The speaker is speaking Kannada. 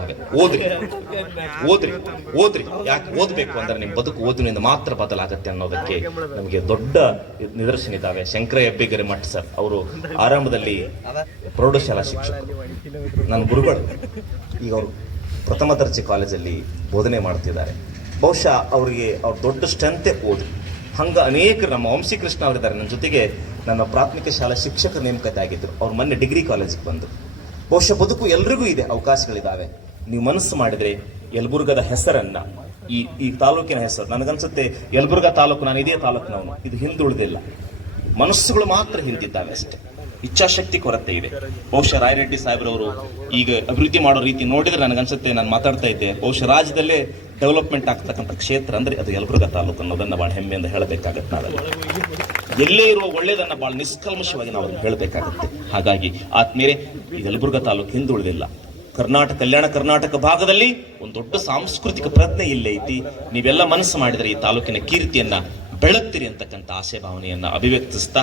ಇದ್ದಾವೆ. ಓದ್ರಿ ಓದ್ರಿ ಓದ್ರಿ. ಯಾಕೆ ಓದ್ಬೇಕು ಅಂದ್ರೆ ನಿಮ್ಮ ಬದುಕು ಓದಿನಿಂದ ಮಾತ್ರ ಬದಲಾಗತ್ತೆ ಅನ್ನೋದಕ್ಕೆ ನಮಗೆ ದೊಡ್ಡ ನಿದರ್ಶನ ಇದ್ದಾವೆ. ಶಂಕರ ಹೆಬ್ಬಿಗೆರೆ ಮಠ್ ಸರ್ ಅವರು ಆರಂಭದಲ್ಲಿ ಪ್ರೌಢಶಾಲಾ ಶಿಕ್ಷಕರು, ನನ್ನ ಗುರುಗಳು. ಈಗ ಅವರು ಪ್ರಥಮ ದರ್ಜೆ ಕಾಲೇಜಲ್ಲಿ ಬೋಧನೆ ಮಾಡ್ತಿದ್ದಾರೆ. ಬಹುಶಃ ಅವರಿಗೆ ಅವ್ರ ದೊಡ್ಡ ಸ್ಟ್ರೆಂತೆ ಓದು. ಹಂಗೆ ಅನೇಕರು ನಮ್ಮ ವಂಶೀಕೃಷ್ಣ ಅವರಿದ್ದಾರೆ ನನ್ನ ಜೊತೆಗೆ, ನನ್ನ ಪ್ರಾಥಮಿಕ ಶಾಲಾ ಶಿಕ್ಷಕರ ನೇಮಕತೆ ಆಗಿದ್ರು. ಅವ್ರು ಮೊನ್ನೆ ಡಿಗ್ರಿ ಕಾಲೇಜಿಗೆ ಬಂದರು. ಬಹುಶಃ ಬದುಕು ಎಲ್ರಿಗೂ ಇದೆ, ಅವಕಾಶಗಳಿದ್ದಾವೆ. ನೀವು ಮನಸ್ಸು ಮಾಡಿದರೆ ಯಲಬುರ್ಗದ ಹೆಸರನ್ನ, ಈ ತಾಲೂಕಿನ ಹೆಸರು, ನನಗನ್ಸುತ್ತೆ ಯಲಬುರ್ಗಾ ತಾಲೂಕು, ನಾನು ಇದೇ ತಾಲೂಕಿನವನು, ಇದು ಹಿಂದುಳಿದಿಲ್ಲ. ಮನಸ್ಸುಗಳು ಮಾತ್ರ ಹಿಂದಿದ್ದಾವೆ ಅಷ್ಟೇ. ಇಚ್ಛಾಶಕ್ತಿ ಕೊರತೆ ಇದೆ. ಬಹುಶಃ ರಾಯರೆಡ್ಡಿ ಸಾಹೇಬ್ರವರು ಈಗ ಅಭಿವೃದ್ಧಿ ಮಾಡೋ ರೀತಿ ನೋಡಿದ್ರೆ ನನಗನ್ಸುತ್ತೆ, ನಾನು ಮಾತಾಡ್ತಾ ಇದ್ದೆ, ಬಹುಶಃ ರಾಜ್ಯದಲ್ಲೇ ಡೆವಲಪ್ಮೆಂಟ್ ಆಗ್ತಕ್ಕಂಥ ಕ್ಷೇತ್ರ ಅಂದ್ರೆ ಅದು ಯಲಬುರ್ಗಾ ತಾಲೂಕು ಅನ್ನೋದನ್ನ ಬಹಳ ಹೆಮ್ಮೆಯಿಂದ ಹೇಳಬೇಕಾಗತ್ತೆ. ನಾವೆಲ್ಲ ಎಲ್ಲೇ ಇರುವ ಒಳ್ಳೆಯದನ್ನ ಬಹಳ ನಿಷ್ಕಲ್ಮಶವಾಗಿ ನಾವು ಹೇಳಬೇಕಾಗುತ್ತೆ. ಹಾಗಾಗಿ ಆತ್ಮೀಯರೇ, ಈ ಯಲಬುರ್ಗಾ ತಾಲೂಕು ಹಿಂದುಳಿದಿಲ್ಲ. ಕರ್ನಾಟಕ, ಕಲ್ಯಾಣ ಕರ್ನಾಟಕ ಭಾಗದಲ್ಲಿ ಒಂದು ದೊಡ್ಡ ಸಾಂಸ್ಕೃತಿಕ ಪ್ರಜ್ಞೆ ಇಲ್ಲೇ ಐತಿ. ನೀವೆಲ್ಲ ಮನಸ್ಸು ಮಾಡಿದರೆ ಈ ತಾಲೂಕಿನ ಕೀರ್ತಿಯನ್ನ ಬೆಳಗ್ತೀರಿ ಅಂತಕ್ಕಂಥ ಆಶೆ ಭಾವನೆಯನ್ನ ಅಭಿವ್ಯಕ್ತಿಸ್ತಾ